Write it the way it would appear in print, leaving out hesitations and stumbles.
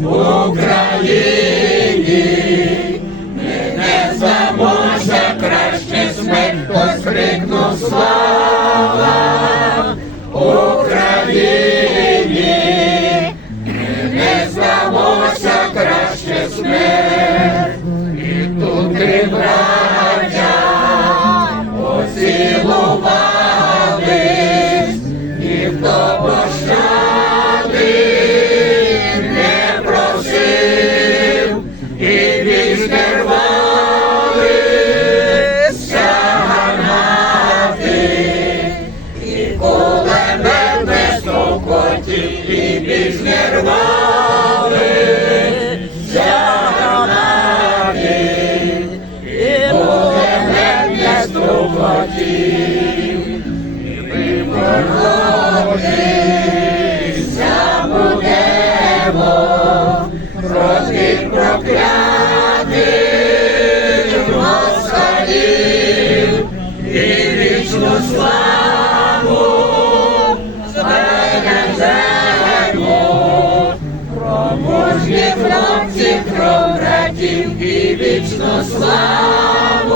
Україні, ми не здамося, краще смерть, хтось крикнув слава Україні, ми не здамося, краще смерть, і тут три браття поцілувались, ніхто пощади не просив, і більш не рвалися гармати, і кулемет не стукотів, і більш не рвалися гармати, і кулемет не стукотів, і ми боротися будемо проти проклятих москалів, і вічну славу збережемо про мужніх хлопців, про братів, і вічну славу